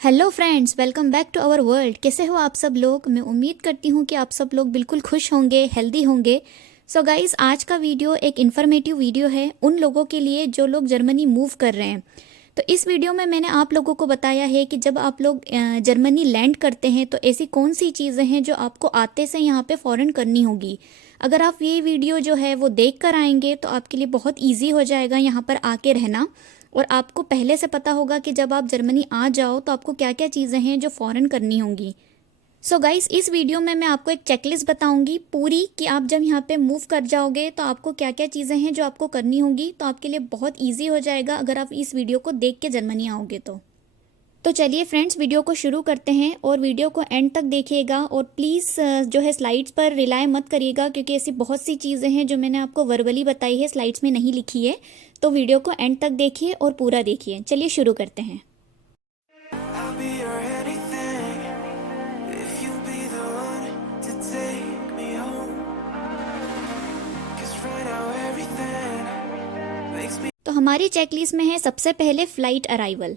Hello friends, welcome back to our world. कैसे हो आप सब लोग? मैं उम्मीद करती हूँ कि आप सब लोग बिल्कुल खुश होंगे, हेल्दी होंगे। सो गाइस, आज का वीडियो एक इन्फॉर्मेटिव वीडियो है उन लोगों के लिए जो लोग जर्मनी मूव कर रहे हैं। तो इस वीडियो में मैंने आप लोगों को बताया है कि जब आप लोग जर्मनी लैंड करते हैं तो ऐसी कौन सी चीज़ें हैं जो आपको आते से यहाँ पे फ़ौरन करनी होगी। अगर आप ये वीडियो जो है वो देख कर आएंगे तो आपके लिए बहुत ईजी हो जाएगा यहाँ पर आके रहना। और आपको पहले से पता होगा कि जब आप जर्मनी आ जाओ तो आपको क्या क्या चीज़ें हैं जो फ़ौरन करनी होंगी। सो गाइस, इस वीडियो में मैं आपको एक चेकलिस्ट बताऊंगी पूरी कि आप जब यहाँ पे मूव कर जाओगे तो आपको क्या क्या चीज़ें हैं जो आपको करनी होंगी। तो आपके लिए बहुत ईजी हो जाएगा अगर आप इस वीडियो को देख के जर्मनी आओगे तो चलिए फ्रेंड्स, वीडियो को शुरू करते हैं और वीडियो को एंड तक देखिएगा। और प्लीज़ जो है स्लाइड्स पर रिलाय मत करिएगा, क्योंकि ऐसी बहुत सी चीज़ें हैं जो मैंने आपको वर्बली बताई है, स्लाइड्स में नहीं लिखी है। तो वीडियो को एंड तक देखिए और पूरा देखिए। चलिए शुरू करते हैं। I'll be your anything if you be the one to take me home. 'Cause right now everything makes me. तो हमारी चेकलिस्ट में है सबसे पहले फ़्लाइट अराइवल।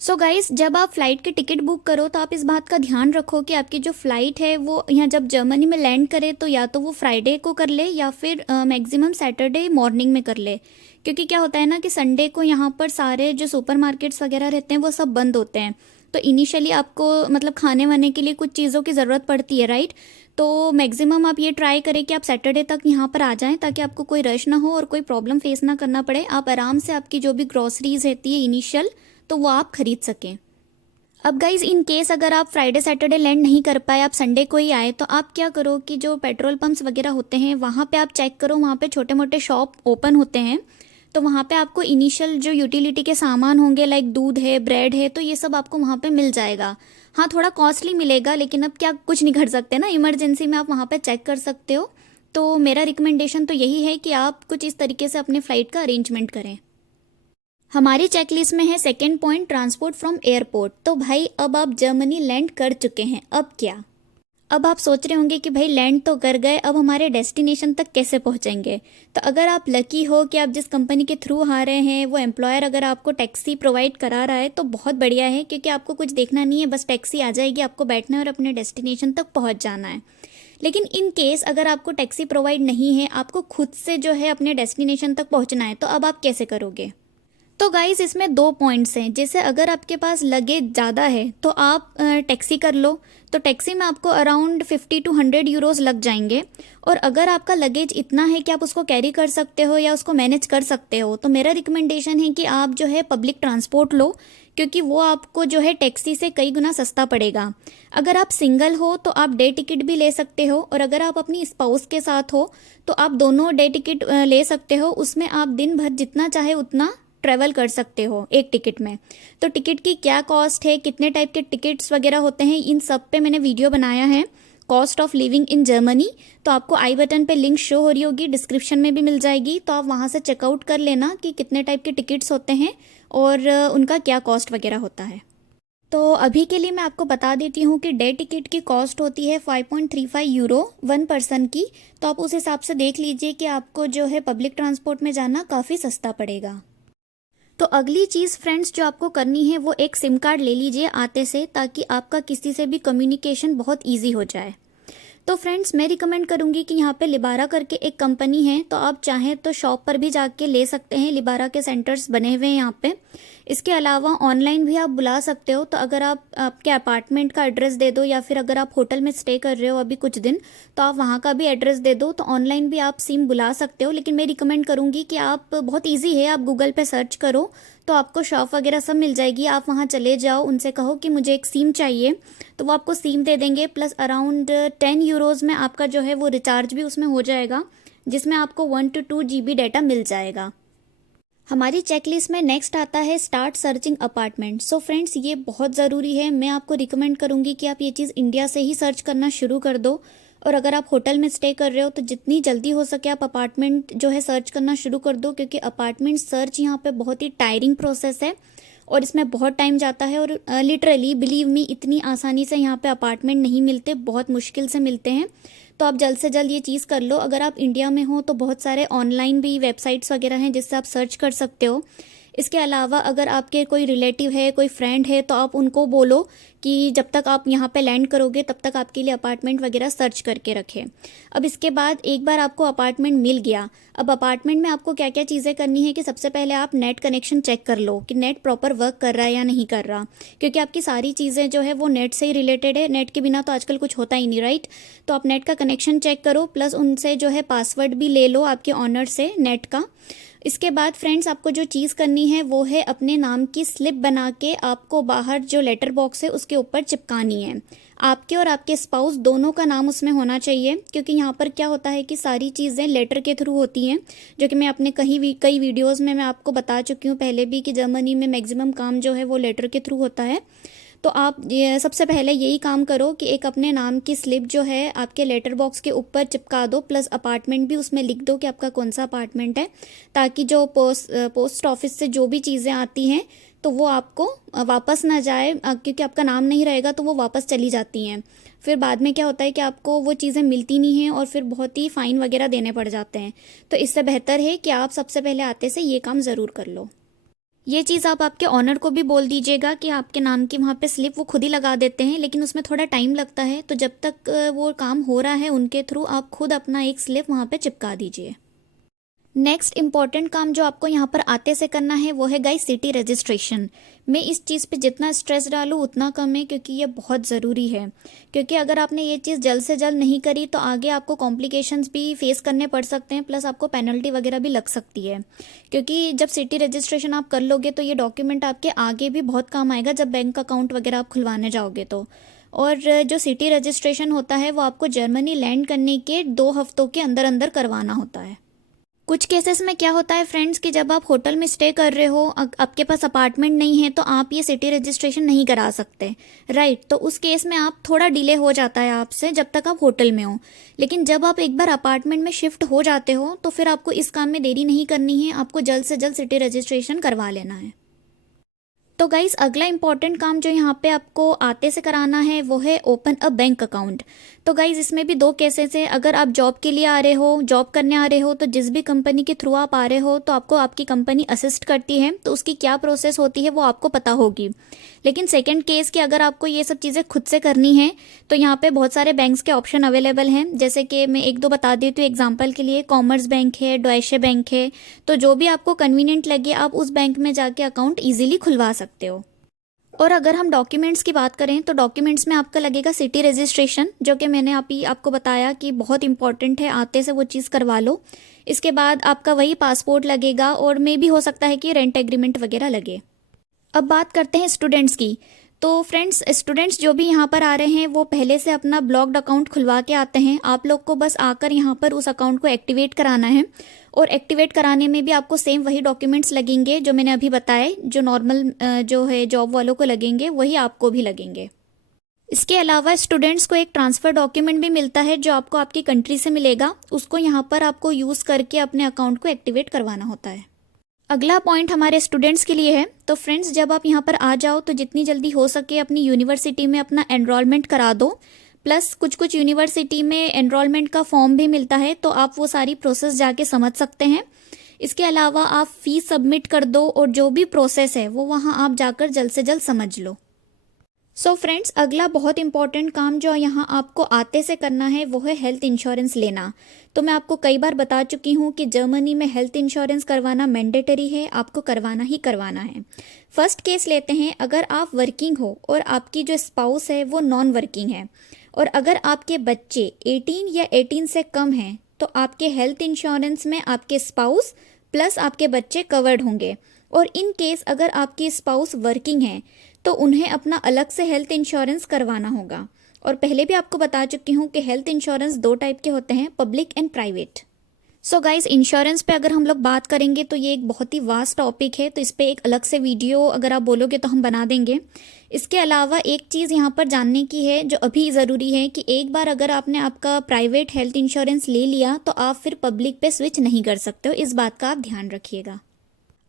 सो गाइस, जब आप फ़्लाइट की टिकट बुक करो तो आप इस बात का ध्यान रखो कि आपकी जो फ़्लाइट है वो यहाँ जब जर्मनी में लैंड करे तो या तो वो फ्राइडे को कर ले या फिर मैक्सिमम सैटरडे मॉर्निंग में कर ले। क्योंकि क्या होता है ना कि संडे को यहाँ पर सारे जो सुपरमार्केट्स वगैरह रहते हैं वो सब बंद होते हैं। तो इनिशियली आपको मतलब खाने वाने के लिए कुछ चीज़ों की ज़रूरत पड़ती है, राइट। तो मैक्सिमम आप ये ट्राई करें कि आप सैटरडे तक यहाँ पर आ जाएं, ताकि आपको कोई रश ना हो और कोई प्रॉब्लम फेस ना करना पड़े। आप आराम से आपकी जो भी ग्रॉसरीज रहती है इनिशियल, तो वो आप खरीद सकें। अब गाइज, इन केस अगर आप फ्राइडे सैटरडे लैंड नहीं कर पाए, आप संडे को ही आए, तो आप क्या करो कि जो पेट्रोल पंप्स वगैरह होते हैं वहाँ पे आप चेक करो, वहाँ पे छोटे मोटे शॉप ओपन होते हैं। तो वहाँ पे आपको इनिशियल जो यूटिलिटी के सामान होंगे, लाइक दूध है, ब्रेड है, तो ये सब आपको वहाँ पे मिल जाएगा। हाँ, थोड़ा कॉस्टली मिलेगा, लेकिन अब क्या कुछ नहीं कर सकते ना, इमरजेंसी में आप वहाँ पे चेक कर सकते हो। तो मेरा रिकमेंडेशन तो यही है कि आप कुछ इस तरीके से अपने फ़्लाइट का अरेंजमेंट करें। हमारी चेकलिस्ट में है second point, transport from airport. तो भाई, अब आप जर्मनी लैंड कर चुके हैं, अब क्या? अब आप सोच रहे होंगे कि भाई लैंड तो कर गए, अब हमारे डेस्टिनेशन तक कैसे पहुंचेंगे। तो अगर आप लकी हो कि आप जिस कंपनी के थ्रू आ रहे हैं वो एम्प्लॉयर अगर आपको टैक्सी प्रोवाइड करा रहा है तो बहुत बढ़िया है, क्योंकि आपको कुछ देखना नहीं है, बस टैक्सी आ जाएगी, आपको बैठना है और अपने डेस्टिनेशन तक पहुंच जाना है। लेकिन इन केस अगर आपको टैक्सी प्रोवाइड नहीं है, आपको खुद से जो है अपने डेस्टिनेशन तक पहुंचना है, तो अब आप कैसे करोगे? तो गाइस, इसमें दो पॉइंट्स हैं। जैसे अगर आपके पास लगेज ज़्यादा है तो आप टैक्सी कर लो, तो टैक्सी में आपको अराउंड 50 to 100 यूरोज़ लग जाएंगे। और अगर आपका लगेज इतना है कि आप उसको कैरी कर सकते हो या उसको मैनेज कर सकते हो, तो मेरा रिकमेंडेशन है कि आप जो है पब्लिक ट्रांसपोर्ट लो, क्योंकि वो आपको जो है टैक्सी से कई गुना सस्ता पड़ेगा। अगर आप सिंगल हो तो आप डे टिकट भी ले सकते हो, और अगर आप अपनी स्पाउस के साथ हो तो आप दोनों डे टिकट ले सकते हो। उसमें आप दिन भर जितना चाहे उतना ट्रैवल कर सकते हो एक टिकट में। तो टिकट की क्या कॉस्ट है, कितने टाइप के टिकट्स वगैरह होते हैं, इन सब पे मैंने वीडियो बनाया है, cost of living in Germany. तो आपको आई बटन पे लिंक शो हो रही होगी, डिस्क्रिप्शन में भी मिल जाएगी, तो आप वहाँ से चेकआउट कर लेना कि कितने टाइप के टिकट्स होते हैं और उनका क्या कॉस्ट वगैरह होता है। तो अभी के लिए मैं आपको बता देती हूँ कि डे टिकट की कॉस्ट होती है 5.35 यूरो 1 पर्सन की। तो आप उस हिसाब से देख लीजिए कि आपको जो है पब्लिक ट्रांसपोर्ट में जाना काफ़ी सस्ता पड़ेगा। तो अगली चीज़ फ्रेंड्स जो आपको करनी है वो एक सिम कार्ड ले लीजिए आते से, ताकि आपका किसी से भी कम्युनिकेशन बहुत इजी हो जाए। तो फ्रेंड्स, मैं रिकमेंड करूंगी कि यहाँ पे लिबारा करके एक कंपनी है, तो आप चाहें तो शॉप पर भी जाके ले सकते हैं, लिबारा के सेंटर्स बने हुए हैं यहाँ पे। इसके अलावा ऑनलाइन भी आप बुला सकते हो। तो अगर आप आपके अपार्टमेंट का एड्रेस दे दो, या फिर अगर आप होटल में स्टे कर रहे हो अभी कुछ दिन, तो आप वहाँ का भी एड्रेस दे दो, तो ऑनलाइन भी आप सिम बुला सकते हो। लेकिन मैं रिकमेंड करूँगी कि आप, बहुत ईजी है, आप गूगल पे सर्च करो तो आपको शॉप वगैरह सब मिल जाएगी। आप वहाँ चले जाओ, उनसे कहो कि मुझे एक सिम चाहिए, तो वो आपको सिम दे देंगे। प्लस अराउंड 10 यूरोज़ में आपका जो है वो रिचार्ज भी उसमें हो जाएगा, जिसमें आपको 1 to 2 GB डाटा मिल जाएगा। हमारी चेकलिस्ट में नेक्स्ट आता है start searching apartment. So friends, ये बहुत ज़रूरी है। मैं आपको रिकमेंड करूँगी कि आप ये चीज़ इंडिया से ही सर्च करना शुरू कर दो। और अगर आप होटल में स्टे कर रहे हो तो जितनी जल्दी हो सके आप अपार्टमेंट जो है सर्च करना शुरू कर दो, क्योंकि अपार्टमेंट सर्च यहाँ पे बहुत ही टायरिंग प्रोसेस है और इसमें बहुत टाइम जाता है। और लिटरली बिलीव मी, इतनी आसानी से यहाँ पे अपार्टमेंट नहीं मिलते, बहुत मुश्किल से मिलते हैं। तो आप जल्द से जल्द ये चीज़ कर लो। अगर आप इंडिया में हो तो बहुत सारे ऑनलाइन भी वेबसाइट्स वगैरह हैं जिससे आप सर्च कर सकते हो। इसके अलावा अगर आपके कोई रिलेटिव है, कोई फ्रेंड है, तो आप उनको बोलो कि जब तक आप यहाँ पे लैंड करोगे तब तक आपके लिए अपार्टमेंट वगैरह सर्च करके रखें। अब इसके बाद एक बार आपको अपार्टमेंट मिल गया, अब अपार्टमेंट में आपको क्या क्या चीज़ें करनी है कि सबसे पहले आप नेट कनेक्शन चेक कर लो कि नेट प्रॉपर वर्क कर रहा है या नहीं कर रहा, क्योंकि आपकी सारी चीज़ें जो है वो नेट से ही रिलेटेड है। नेट के बिना तो आजकल कुछ होता ही नहीं, राइट। तो आप नेट का कनेक्शन चेक करो, प्लस उनसे जो है पासवर्ड भी ले लो आपके ऑनर से नेट का। इसके बाद फ्रेंड्स आपको जो चीज़ करनी है वो है अपने नाम की स्लिप बना के आपको बाहर जो लेटर बॉक्स है उसके ऊपर चिपकानी है। आपके और आपके स्पाउस दोनों का नाम उसमें होना चाहिए, क्योंकि यहाँ पर क्या होता है कि सारी चीज़ें लेटर के थ्रू होती हैं, जो कि मैं अपने कई वीडियोज़ में मैं आपको बता चुकी हूँ पहले भी कि जर्मनी में मैक्सिमम काम जो है वो लेटर के थ्रू होता है। तो आप सबसे पहले यही काम करो कि एक अपने नाम की स्लिप जो है आपके लेटर बॉक्स के ऊपर चिपका दो, प्लस अपार्टमेंट भी उसमें लिख दो कि आपका कौन सा अपार्टमेंट है, ताकि जो पोस्ट ऑफिस से जो भी चीज़ें आती हैं तो वो आपको वापस ना जाए, क्योंकि आपका नाम नहीं रहेगा तो वो वापस चली जाती हैं। फिर बाद में क्या होता है कि आपको वो चीज़ें मिलती नहीं हैं और फिर बहुत ही फ़ाइन वगैरह देने पड़ जाते हैं। तो इससे बेहतर है कि आप सबसे पहले आते से ये काम ज़रूर कर लो। ये चीज़ आप आपके ऑनर को भी बोल दीजिएगा कि आपके नाम की वहाँ पे स्लिप वो खुद ही लगा देते हैं, लेकिन उसमें थोड़ा टाइम लगता है। तो जब तक वो काम हो रहा है उनके थ्रू आप खुद अपना एक स्लिप वहाँ पे चिपका दीजिए। नेक्स्ट इम्पॉर्टेंट काम जो आपको यहाँ पर आते से करना है वो है गाइस सिटी रजिस्ट्रेशन। मैं इस चीज़ पे जितना स्ट्रेस डालूँ उतना कम है, क्योंकि ये बहुत ज़रूरी है। क्योंकि अगर आपने ये चीज़ जल्द से जल्द नहीं करी तो आगे आपको कॉम्प्लिकेशंस भी फेस करने पड़ सकते हैं, प्लस आपको पेनल्टी वगैरह भी लग सकती है। क्योंकि जब सिटी रजिस्ट्रेशन आप कर लोगे तो ये डॉक्यूमेंट आपके आगे भी बहुत काम आएगा जब बैंक अकाउंट वगैरह आप खुलवाने जाओगे तो। और जो सिटी रजिस्ट्रेशन होता है वो आपको जर्मनी लैंड करने के 2 हफ्तों के अंदर अंदर करवाना होता है। कुछ केसेस में क्या होता है फ्रेंड्स कि जब आप होटल में स्टे कर रहे हो, आपके पास अपार्टमेंट नहीं है, तो आप ये सिटी रजिस्ट्रेशन नहीं करा सकते, राइट। तो उस केस में आप थोड़ा डिले हो जाता है आपसे जब तक आप होटल में हो। लेकिन जब आप एक बार अपार्टमेंट में शिफ्ट हो जाते हो तो फिर आपको इस काम में देरी नहीं करनी है, आपको जल्द से जल्द सिटी रजिस्ट्रेशन करवा लेना है। तो गाइस अगला इंपॉर्टेंट काम जो यहाँ पे आपको आते से कराना है वो है ओपन अ बैंक अकाउंट। तो गाइस इसमें भी 2 केसेस हैं। अगर आप जॉब के लिए आ रहे हो, जॉब करने आ रहे हो, तो जिस भी कंपनी के थ्रू आप आ रहे हो तो आपको आपकी कंपनी असिस्ट करती है, तो उसकी क्या प्रोसेस होती है वो आपको पता होगी। लेकिन सेकंड केस कि अगर आपको ये सब चीज़ें खुद से करनी है तो यहाँ पे बहुत सारे बैंक्स के ऑप्शन अवेलेबल हैं। जैसे कि मैं 1-2 बता देती हूँ एग्जांपल के लिए। कॉमर्स बैंक है, डॉयशे बैंक है, तो जो भी आपको कन्वीनियंट लगे आप उस बैंक में जाके अकाउंट ईजिली खुलवा सकते हो। और अगर हम डॉक्यूमेंट्स की बात करें तो डॉक्यूमेंट्स में आपका लगेगा सिटी रजिस्ट्रेशन, जो कि मैंने आपको बताया कि बहुत इंपॉर्टेंट है, आते से वो चीज़ करवा लो। इसके बाद आपका वही पासपोर्ट लगेगा और मे भी हो सकता है कि रेंट एग्रीमेंट वगैरह लगे। अब बात करते हैं स्टूडेंट्स की। तो फ्रेंड्स स्टूडेंट्स जो भी यहाँ पर आ रहे हैं वो पहले से अपना ब्लॉक्ड अकाउंट खुलवा के आते हैं। आप लोग को बस आकर यहाँ पर उस अकाउंट को एक्टिवेट कराना है, और एक्टिवेट कराने में भी आपको सेम वही डॉक्यूमेंट्स लगेंगे जो मैंने अभी बताए। जो नॉर्मल जो है जॉब वालों को लगेंगे वही आपको भी लगेंगे। इसके अलावा स्टूडेंट्स को एक ट्रांसफ़र डॉक्यूमेंट भी मिलता है जो आपको आपकी कंट्री से मिलेगा, उसको यहाँ पर आपको यूज़ करके अपने अकाउंट को एक्टिवेट करवाना होता है। अगला पॉइंट हमारे स्टूडेंट्स के लिए है। तो फ्रेंड्स जब आप यहाँ पर आ जाओ तो जितनी जल्दी हो सके अपनी यूनिवर्सिटी में अपना एनरोलमेंट करा दो। प्लस कुछ यूनिवर्सिटी में एनरोलमेंट का फॉर्म भी मिलता है, तो आप वो सारी प्रोसेस जाके समझ सकते हैं। इसके अलावा आप फीस सबमिट कर दो, और जो भी प्रोसेस है वो वहाँ आप जाकर जल्द से जल्द समझ लो। सो फ्रेंड्स अगला बहुत इंपॉर्टेंट काम जो यहाँ आपको आते से करना है वो है हेल्थ इंश्योरेंस लेना। तो मैं आपको कई बार बता चुकी हूँ कि जर्मनी में हेल्थ इंश्योरेंस करवाना मैंडेटरी है, आपको करवाना ही करवाना है। फर्स्ट केस लेते हैं। अगर आप वर्किंग हो और आपकी जो स्पाउस है वो नॉन वर्किंग है, और अगर आपके बच्चे 18 या 18 से कम हैं, तो आपके हेल्थ इंश्योरेंस में आपके स्पाउस प्लस आपके बच्चे कवर्ड होंगे। और इन केस अगर आपकी स्पाउस वर्किंग है तो उन्हें अपना अलग से हेल्थ इंश्योरेंस करवाना होगा। और पहले भी आपको बता चुकी हूँ कि हेल्थ इंश्योरेंस 2 टाइप के होते हैं, public and private. So guys insurance पे अगर हम लोग बात करेंगे तो ये एक बहुत ही वास्ट टॉपिक है, तो इस पर एक अलग से वीडियो अगर आप बोलोगे तो हम बना देंगे। इसके अलावा एक चीज़ यहाँ पर जानने की है जो अभी ज़रूरी है कि एक बार अगर आपने आपका प्राइवेट हेल्थ इंश्योरेंस ले लिया तो आप फिर पब्लिक पे स्विच नहीं कर सकते हो, इस बात का आप ध्यान रखिएगा।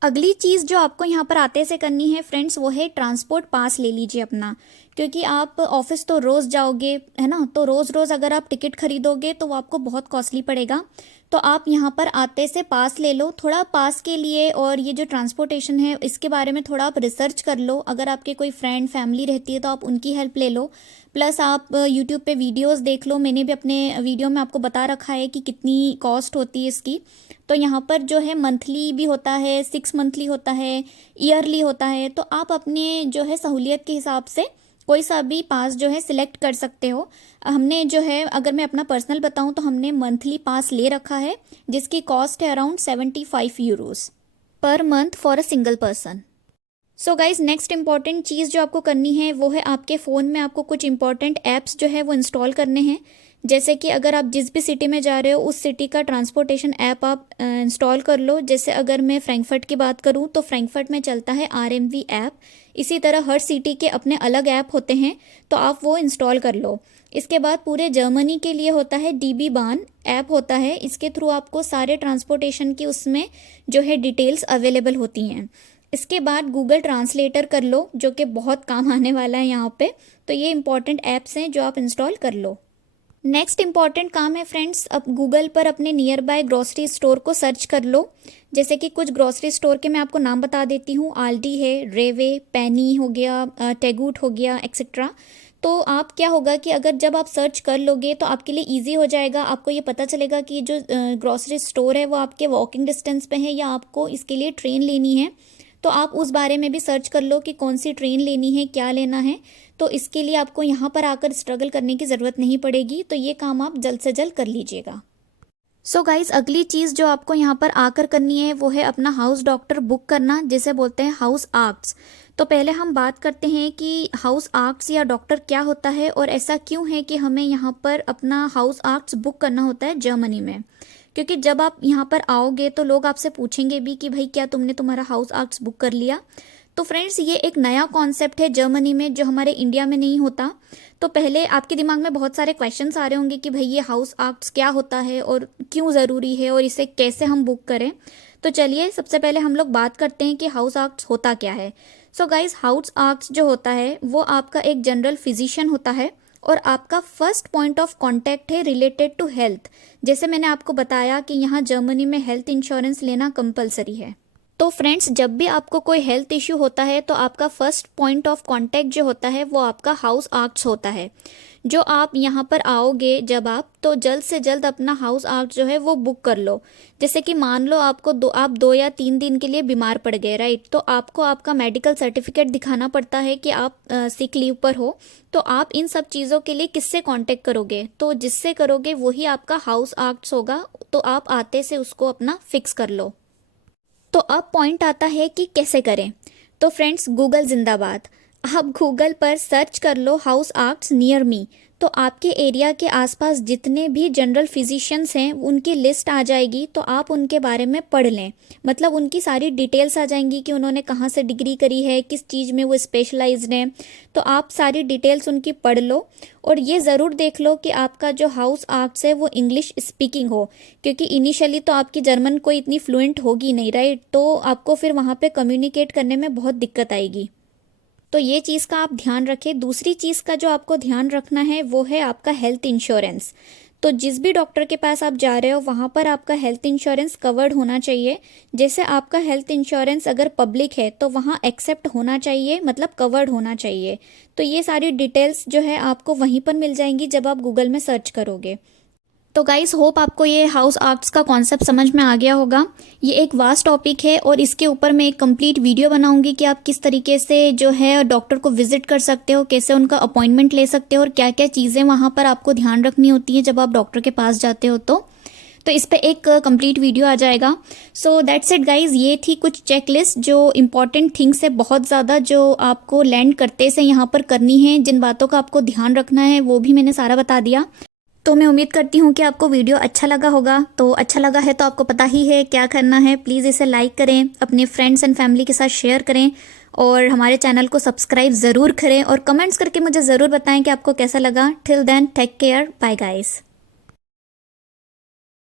अगली चीज़ जो आपको यहाँ पर आते से करनी है फ्रेंड्स वो है ट्रांसपोर्ट पास ले लीजिए अपना, क्योंकि आप ऑफिस तो रोज़ जाओगे है ना, तो रोज़ रोज़ अगर आप टिकट खरीदोगे तो वो आपको बहुत कॉस्टली पड़ेगा। तो आप यहाँ पर आते से पास ले लो। थोड़ा पास के लिए और ये जो ट्रांसपोर्टेशन है इसके बारे में थोड़ा आप रिसर्च कर लो। अगर आपके कोई फ्रेंड फैमिली रहती है तो आप उनकी हेल्प ले लो। प्लस आप यूट्यूब पे वीडियोस देख लो। मैंने भी अपने वीडियो में आपको बता रखा है कि कितनी कॉस्ट होती है इसकी। तो यहाँ पर जो है मंथली भी होता है, 6 मंथली होता है, ईयरली होता है। तो आप अपने जो है सहूलियत के हिसाब से कोई सा भी पास जो है सिलेक्ट कर सकते हो। हमने जो है, अगर मैं अपना पर्सनल बताऊं तो हमने मंथली पास ले रखा है जिसकी कॉस्ट है around 75 euros per month for a single person. So guys, next important चीज़ जो आपको करनी है वो है आपके फ़ोन में आपको कुछ इंपॉर्टेंट ऐप्स जो है वो इंस्टॉल करने हैं। जैसे कि अगर आप जिस भी सिटी में जा रहे हो उस सिटी का ट्रांसपोर्टेशन ऐप आप इंस्टॉल कर लो। जैसे अगर मैं फ्रैंकफर्ट की बात करूं तो फ्रैंकफर्ट में चलता है RMV ऐप। इसी तरह हर सिटी के अपने अलग ऐप होते हैं, तो आप वो इंस्टॉल कर लो। इसके बाद पूरे जर्मनी के लिए होता है DB बान ऐप होता है। इसके थ्रू आपको सारे ट्रांसपोर्टेशन की उसमें जो है डिटेल्स अवेलेबल होती हैं। इसके बाद गूगल ट्रांसलेटर कर लो, जो कि बहुत काम आने वाला है यहाँ पे। तो ये इंपॉर्टेंट ऐप्स हैं जो आप इंस्टॉल कर लो। नेक्स्ट इंपॉर्टेंट काम है फ्रेंड्स, अब गूगल पर अपने नियर बाय ग्रोसरी स्टोर को सर्च कर लो। जैसे कि कुछ ग्रोसरी स्टोर के मैं आपको नाम बता देती हूँ। आल्डी है, रेवे, पेनी हो गया, टेगूट हो गया, एक्सेट्रा। तो आप क्या होगा कि अगर जब आप सर्च कर लोगे तो आपके लिए इजी हो जाएगा। आपको ये पता चलेगा कि जो ग्रोसरी स्टोर है वो आपके वॉकिंग डिस्टेंस पे है या आपको इसके लिए ट्रेन लेनी है। तो आप उस बारे में भी सर्च कर लो कि कौन सी ट्रेन लेनी है, क्या लेना है। तो इसके लिए आपको यहाँ पर आकर स्ट्रगल करने की ज़रूरत नहीं पड़ेगी। तो ये काम आप जल्द से जल्द कर लीजिएगा। सो गाइज, अगली चीज़ जो आपको यहाँ पर आकर करनी है वो है अपना हाउस डॉक्टर बुक करना, जिसे बोलते हैं हाउस आर्ट्स। तो पहले हम बात करते हैं कि हाउस आर्ट्स या डॉक्टर क्या होता है और ऐसा क्यों है कि हमें यहाँ पर अपना हाउस आर्ट्स बुक करना होता है जर्मनी में। क्योंकि जब आप यहाँ पर आओगे तो लोग आपसे पूछेंगे भी कि भाई क्या तुमने तुम्हारा हाउस आर्ट्स बुक कर लिया। तो फ्रेंड्स, ये एक नया कॉन्सेप्ट है जर्मनी में जो हमारे इंडिया में नहीं होता। तो पहले आपके दिमाग में बहुत सारे क्वेश्चंस आ रहे होंगे कि भाई ये हाउस आर्ट्स क्या होता है और क्यों ज़रूरी है और इसे कैसे हम बुक करें। तो चलिए सबसे पहले हम लोग बात करते हैं कि हाउस आर्ट्स होता क्या है। सो गाइज, हाउस आर्ट्स जो होता है वो आपका एक जनरल फिजिशियन होता है और आपका फर्स्ट पॉइंट ऑफ कांटेक्ट है रिलेटेड टू हेल्थ। जैसे मैंने आपको बताया कि यहाँ जर्मनी में हेल्थ इंश्योरेंस लेना कंपलसरी है। तो फ्रेंड्स, जब भी आपको कोई हेल्थ इश्यू होता है तो आपका फर्स्ट पॉइंट ऑफ कांटेक्ट जो होता है वो आपका हाउस आर्ट्स होता है। जो आप यहाँ पर आओगे जब आप, तो जल्द से जल्द अपना हाउस आर्ट्स जो है वो बुक कर लो। जैसे कि मान लो आपको आप 2 या 3 दिन के लिए बीमार पड़ गए, राइट। तो आपको आपका मेडिकल सर्टिफिकेट दिखाना पड़ता है कि आप सिक लीव पर हो। तो आप इन सब चीज़ों के लिए किससे कांटेक्ट करोगे? तो जिससे करोगे वही आपका हाउस आर्ट्स होगा। तो आप आते से उसको अपना फिक्स कर लो। तो अब पॉइंट आता है कि कैसे करें। तो फ्रेंड्स, गूगल जिंदाबाद। आप गूगल पर सर्च कर लो हाउस आर्ट्स नियर मी। तो आपके एरिया के आसपास जितने भी जनरल फिजिशियंस हैं उनकी लिस्ट आ जाएगी। तो आप उनके बारे में पढ़ लें, मतलब उनकी सारी डिटेल्स आ जाएंगी कि उन्होंने कहाँ से डिग्री करी है, किस चीज़ में वो स्पेशलाइज्ड हैं। तो आप सारी डिटेल्स उनकी पढ़ लो और ये ज़रूर देख लो कि आपका जो हाउस आर्ट्स है वो इंग्लिश स्पीकिंग हो। क्योंकि इनिशियली तो आपकी जर्मन कोई इतनी फ्लुएंट होगी नहीं, राइट। तो आपको फिर वहाँ पे कम्युनिकेट करने में बहुत दिक्कत आएगी। तो ये चीज़ का आप ध्यान रखें। दूसरी चीज़ का जो आपको ध्यान रखना है वो है आपका हेल्थ इंश्योरेंस। तो जिस भी डॉक्टर के पास आप जा रहे हो वहाँ पर आपका हेल्थ इंश्योरेंस कवर्ड होना चाहिए। जैसे आपका हेल्थ इंश्योरेंस अगर पब्लिक है तो वहाँ एक्सेप्ट होना चाहिए, मतलब कवर्ड होना चाहिए। तो ये सारी डिटेल्स जो है आपको वहीं पर मिल जाएंगी जब आप गूगल में सर्च करोगे। तो गाइस, होप आपको ये हाउस आर्ट्स का कॉन्सेप्ट समझ में आ गया होगा। ये एक वास्ट टॉपिक है और इसके ऊपर मैं एक कंप्लीट वीडियो बनाऊंगी कि आप किस तरीके से जो है डॉक्टर को विजिट कर सकते हो, कैसे उनका अपॉइंटमेंट ले सकते हो और क्या क्या चीज़ें वहाँ पर आपको ध्यान रखनी होती है जब आप डॉक्टर के पास जाते हो। तो इस पे एक कंप्लीट वीडियो आ जाएगा। So that's it guys. ये थी कुछ चेकलिस्ट जो इंपॉर्टेंट थिंग्स है बहुत ज़्यादा, जो आपको लैंड करते से यहाँ पर करनी है। जिन बातों का आपको ध्यान रखना है वो भी मैंने सारा बता दिया। तो मैं उम्मीद करती हूँ कि आपको वीडियो अच्छा लगा होगा। तो अच्छा लगा है तो आपको पता ही है क्या करना है। प्लीज़ इसे लाइक करें, अपने फ्रेंड्स एंड फैमिली के साथ शेयर करें और हमारे चैनल को सब्सक्राइब ज़रूर करें और कमेंट्स करके मुझे ज़रूर बताएं कि आपको कैसा लगा। Till then, take care, bye guys.